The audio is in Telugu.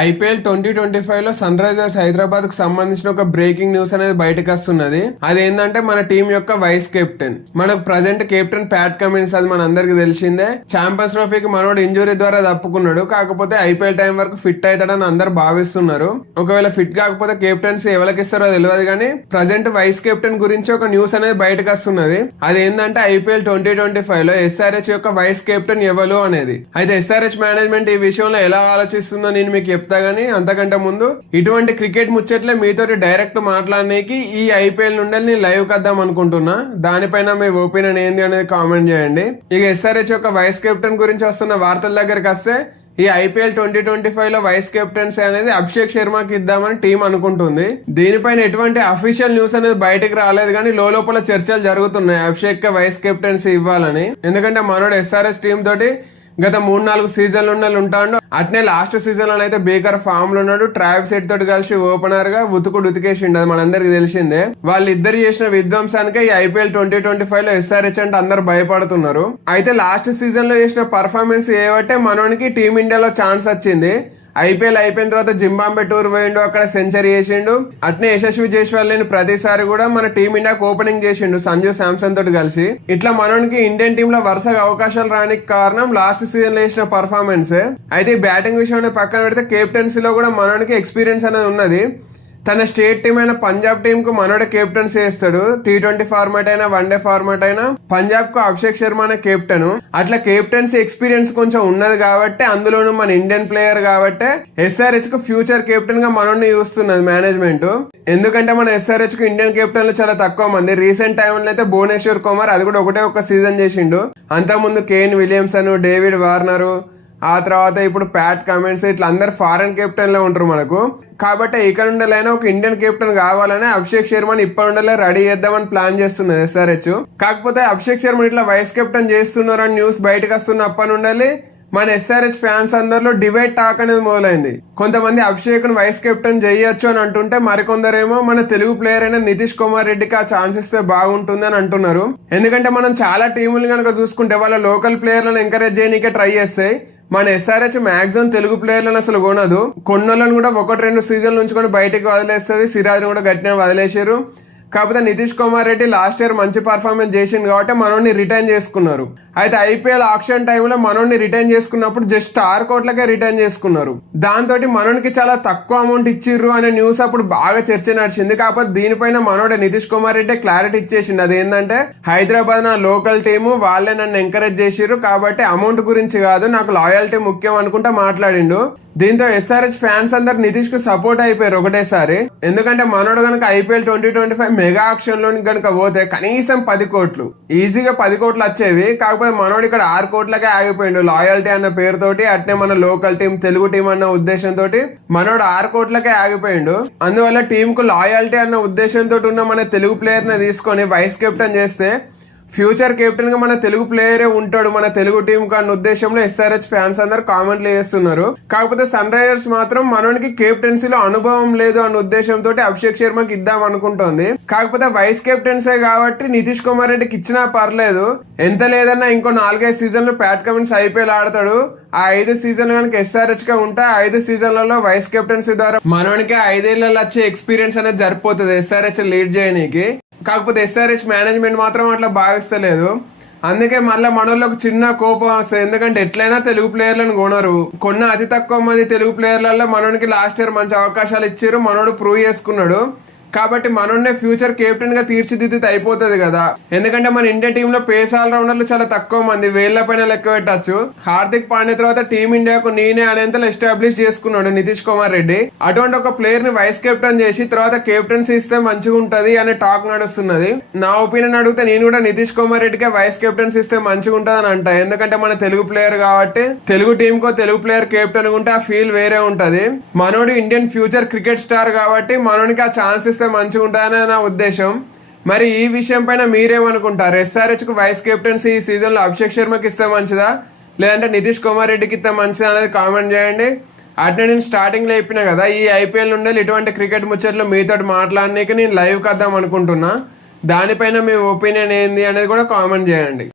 ఐపీఎల్ ట్వంటీ ట్వంటీ ఫైవ్లో సన్ రైజర్స్ హైదరాబాద్కు సంబంధించిన ఒక బ్రేకింగ్ న్యూస్ అనేది బయటకు వస్తున్నది. అదేంటంటే మన టీం యొక్క వైస్ కెప్టెన్ మనకు ప్రజెంట్ కెప్టెన్ ప్యాట్ కమిన్స్ అది మన అందరికి తెలిసిందే. ఛాంపియన్స్ ట్రోఫీకి మనోడు ఇంజురీ ద్వారా తప్పుకున్నాడు. కాకపోతే ఐపీఎల్ టైం వరకు ఫిట్ అవుతాడని అందరు భావిస్తున్నారు. ఒకవేళ ఫిట్ కాకపోతే కెప్టెన్సీ ఎవరికి ఇస్తారో తెలియదు కానీ ప్రజెంట్ వైస్ కెప్టెన్ గురించి ఒక న్యూస్ అనేది బయటకు వస్తున్నది. అదేంటంటే ఐపీఎల్ ట్వంటీ ట్వంటీ ఫైవ్లో ఎస్ఆర్హెచ్ యొక్క వైస్ కెప్టెన్ ఎవరు అనేది. అయితే ఎస్ఆర్హెచ్ మేనేజ్మెంట్ ఈ విషయంలో ఎలా ఆలోచిస్తుందో నేను మీకు చెప్తా గానీ అంతకంటే ముందు ఇటువంటి క్రికెట్ ముచ్చట్లే మీతో డైరెక్ట్ మాట్లాడడానికి ఈ ఐపీఎల్ నుండి నేను లైవ్ కద్దాం అనుకుంటున్నా. దానిపైన మీ ఒపీనియన్ ఏంది అనేది కామెంట్ చేయండి. ఇక ఎస్ఆర్హెచ్ యొక్క వైస్ కెప్టెన్ గురించి వస్తున్న వార్తల దగ్గరికి వస్తే ఈ ఐపీఎల్ ట్వంటీ ట్వంటీ ఫైవ్లో వైస్ కెప్టెన్సీ అనేది అభిషేక్ శర్మకి ఇద్దామని టీం అనుకుంటుంది. దీనిపైన ఎటువంటి అఫీషియల్ న్యూస్ అనేది బయటకు రాలేదు కానీ లోపల చర్చలు జరుగుతున్నాయి అభిషేక్కి వైస్ కెప్టెన్సీ ఇవ్వాలని. ఎందుకంటే మనోడు ఎస్ఆర్ఎస్ టీం తోటి గత మూడు నాలుగు సీజన్లు ఉన్న ఉంటాడు అట్నే లాస్ట్ సీజన్లో అయితే బేకర్ ఫామ్లో ఉన్నాడు. ట్రావ్ సెట్ తోటి కలిసి ఓపెనర్గా ఉతుకుడు ఉతికేసిండు అది మనందరికి తెలిసిందే. వాళ్ళిద్దరు చేసిన విధ్వంసానికి ఈ ఐపీఎల్ ట్వంటీ ట్వంటీ ఫైవ్లో ఎస్ఆర్హెచ్ అంటే అందరు భయపడుతున్నారు. అయితే లాస్ట్ సీజన్లో చేసిన పర్ఫార్మెన్స్ ఏవట్టే మనోనికి టీమిండియాలో ఛాన్స్ వచ్చింది. ఐపీఎల్ అయిపోయిన తర్వాత జింబాంబే టూర్ పోయిండు అక్కడ సెంచరీ చేసిండు. అట్నే యశస్వి జైస్వాల్ లేని ప్రతిసారి కూడా మన టీమిండియాకు ఓపెనింగ్ చేసిండు సంజు శాంసన్ తోటి కలిసి. ఇట్లా మనోనికి ఇండియన్ టీమ్లో వరుసగా అవకాశాలు రానికి కారణం లాస్ట్ సీజన్లో చేసిన పర్ఫార్మెన్స్ అయితే బ్యాటింగ్ విషయంలో పక్కన పెడితే కెప్టెన్సీలో కూడా మనోనికి ఎక్స్పీరియన్స్ అనేది ఉన్నది. తన స్టేట్ టీం అయిన పంజాబ్ టీం కు మనోడే కెప్టెన్స్ చేస్తాడు. టీ ట్వంటీ ఫార్మాట్ అయినా వన్ డే ఫార్మాట్ అయినా పంజాబ్కు అభిషేక్ శర్మ అనే కెప్టెన్ అట్లా కెప్టెన్సీ ఎక్స్పీరియన్స్ కొంచెం ఉన్నది కాబట్టి అందులోనూ మన ఇండియన్ ప్లేయర్ కాబట్టి ఎస్ఆర్హెచ్కు ఫ్యూచర్ కెప్టెన్గా మనోడిని చూస్తున్నది మేనేజ్మెంట్ ఎందుకంటే మన ఎస్ఆర్హెచ్కు ఇండియన్ కెప్టెన్లు చాలా తక్కువ మంది. రీసెంట్ టైంలో అయితే భువనేశ్వర్ కుమార్ అది కూడా ఒకటే ఒక సీజన్ చేసిండు. అంతకుముందు కేన్ విలియమ్సన్ డేవిడ్ వార్నర్ ఆ తర్వాత ఇప్పుడు ప్యాట్ కమెంట్స్ ఇట్లా అందరు ఫారెన్ కెప్టెన్లో ఉంటారు మనకు. కాబట్టి ఇక్కడ నుండలైనా ఒక ఇండియన్ కెప్టెన్ కావాలని అభిషేక్ శర్మని ఇప్పటి ఉండలే రెడీ చేద్దామని ప్లాన్ చేస్తున్నది ఎస్ఆర్హెచ్. కాకపోతే అభిషేక్ శర్మ ఇట్లా వైస్ కెప్టెన్ చేస్తున్నారు అని న్యూస్ బయటకు వస్తున్నప్పటి ఉండాలి మన ఎస్ఆర్హెచ్ ఫ్యాన్స్ అందరిలో డిబేట్ టాక్ అనేది మొదలైంది. కొంతమంది అభిషేక్ వైస్ కెప్టెన్ చేయొచ్చు అని అంటుంటే మరికొందరేమో మన తెలుగు ప్లేయర్ అయిన నితీష్ కుమార్ రెడ్డికి ఆ ఛాన్స్ ఇస్తే బాగుంటుంది అని అంటున్నారు. ఎందుకంటే మనం చాలా టీములు కనుక చూసుకుంటే వాళ్ళ లోకల్ ప్లేయర్లను ఎంకరేజ్ చేయడానికి ట్రై చేస్తాయి. మన ఎస్ఆర్హెచ్ మాక్సిమం తెలుగు ప్లేయర్లను అసలు కొనదు. కొన్నోళ్ళని కూడా ఒకటి రెండు సీజన్లు ఉంచుకొని బయటకు వదిలేస్తుంది. సిరాజ్ కూడా గట్టిగా వదిలేసారు కాకపోతే నితీష్ కుమార్ రెడ్డి లాస్ట్ ఇయర్ మంచి పర్ఫార్మెన్స్ చేసింది కాబట్టి మనోడిని రిటర్న్ చేసుకున్నారు. అయితే ఐపీఎల్ ఆప్షన్ టైంలో మనోడిని రిటర్న్ చేసుకున్నప్పుడు జస్ట్ ఆరు కోట్లకే రిటర్న్ చేసుకున్నారు. దాంతో మనోడికి చాలా తక్కువ అమౌంట్ ఇచ్చిర్రు అనే న్యూస్ అప్పుడు బాగా చర్చ నడిచింది. కాకపోతే దీనిపైన మనోడే నితీష్ కుమార్ రెడ్డి క్లారిటీ ఇచ్చేసింది అదేంటంటే హైదరాబాద్ నా లోకల్ టీము వాళ్ళే నన్ను ఎంకరేజ్ చేసిర్రు. కాబట్టి అమౌంట్ గురించి కాదు నాకు లాయల్టీ ముఖ్యం అనుకుంటా మాట్లాడిండు. దీంతో ఎస్ఆర్హెచ్ ఫ్యాన్స్ అందరు నితీష్కు సపోర్ట్ అయిపోయారు ఒకటేసారి. ఎందుకంటే మనోడు గనక IPL twenty twenty five mega ఆప్షన్లో గనక పోతే కనీసం పది కోట్లు. ఈజీగా పది కోట్లు వచ్చేవి. కాకపోతే మనోడు ఇక్కడ ఆరు కోట్లకే ఆగిపోయిండు లాయల్టీ అన్న పేరుతోటి అట్నే మన లోకల్ టీం తెలుగు టీం అన్న ఉద్దేశంతో మనోడు ఆరు కోట్లకే ఆగిపోయిండు. అందువల్ల టీం కు లాయల్టీ అన్న ఉద్దేశంతో ఉన్న మన తెలుగు ప్లేయర్ని తీసుకొని వైస్ కెప్టెన్ చేస్తే ఫ్యూచర్ కెప్టెన్గా మన తెలుగు ప్లేయరే ఉంటాడు. మన తెలుగు టీం అన్న ఉద్దేశంలో ఎస్ఆర్హెచ్ ఫ్యాన్స్ అందరు కామెంట్లు చేస్తున్నారు. కాకపోతే సన్ రైజర్స్ మాత్రం మనోనికి కెప్టెన్సీలో అనుభవం లేదు అన్న ఉద్దేశంతో అభిషేక్ శర్మకి ఇద్దాం అనుకుంటోంది. కాకపోతే వైస్ కెప్టెన్సే కాబట్టి నితీష్ కుమార్ రెడ్డికి ఇచ్చినా పర్లేదు. ఎంత లేదన్నా ఇంకో నాలుగైదు సీజన్లు ప్యాట్ కమిన్స్ ఐపీఎల్ ఆడతాడు. ఆ ఐదు సీజన్ కనుక ఎస్ఆర్హెచ్గా ఉంటే ఆ ఐదు సీజన్లలో వైస్ కెప్టెన్సీ ద్వారా మనోనికి ఐదేళ్ళలో వచ్చే ఎక్స్పీరియన్స్ అనేది జరిపోతుంది ఎస్ఆర్హెచ్ లీడ్ చేయడానికి కాకపోతే ఎస్ఆర్హెచ్ మేనేజ్మెంట్ మాత్రం అట్లా భావిస్తలేదు. అందుకే మళ్ళీ మనోళ్ళకి చిన్న కోపం వస్తుంది. ఎందుకంటే ఎట్లయినా తెలుగు ప్లేయర్లను కొనరు. కొన్న అతి తక్కువ మంది తెలుగు ప్లేయర్లలో మనోనికి లాస్ట్ ఇయర్ మంచి అవకాశాలు ఇచ్చారు. మనోడు ప్రూవ్ చేసుకున్నాడు. కాబట్టి మనోన్నే ఫ్యూచర్ కెప్టెన్గా తీర్చిదిద్దితే అయిపోతుంది కదా. ఎందుకంటే మన ఇండియా టీంలో పేస్ ఆల్ రౌండర్లు చాలా తక్కువ మంది. వేళ్ళ పైన లెక్క పెట్టచ్చు. హార్దిక్ పాండ్యా తర్వాత టీమిండియాకు నేనే అనేంతలో ఎస్టాబ్లిష్ చేసుకున్నాడు నితీష్ కుమార్ రెడ్డి. అటువంటి ఒక ప్లేయర్ని వైస్ కెప్టెన్ చేసి తర్వాత కెప్టెన్సీ ఇస్తే మంచిగా ఉంటది అనే టాక్ నడుస్తున్నది. నా ఒపీనియన్ అడిగితే నేను కూడా నితీష్ కుమార్ రెడ్డికి వైస్ కెప్టెన్సీ ఇస్తే మంచిగా ఉంటది అని అంట. ఎందుకంటే మన తెలుగు ప్లేయర్ కాబట్టి తెలుగు టీం కో తెలుగు ప్లేయర్ కెప్టెన్ ఉంటే ఆ ఫీల్ వేరే ఉంటది. మనోడు ఇండియన్ ఫ్యూచర్ క్రికెట్ స్టార్ కాబట్టి మనోనికి ఆ ఛాన్స్ ఇస్తే మంచిగా ఉంటుందనే నా ఉద్దేశం. మరి ఈ విషయం పైన మీరేమనుకుంటారు? ఎస్ఆర్హెచ్కు వైస్ కెప్టెన్సీ ఈ సీజన్లో అభిషేక్ శర్మకి ఇస్తే మంచిదా? లేదంటే నితీష్ కుమార్ రెడ్డికి ఇస్తే మంచిదా అనేది కామెంట్ చేయండి. అట్నే నేను స్టార్టింగ్లో చెప్పిన కదా ఈ ఐపీఎల్ నుండి ఇటువంటి క్రికెట్ ముచ్చట్లు మీతో మాట్లాడడానికి నేను లైవ్ కద్దాం అనుకుంటున్నా. దానిపైన మీ ఒపీనియన్ ఏంది అనేది కూడా కామెంట్ చేయండి.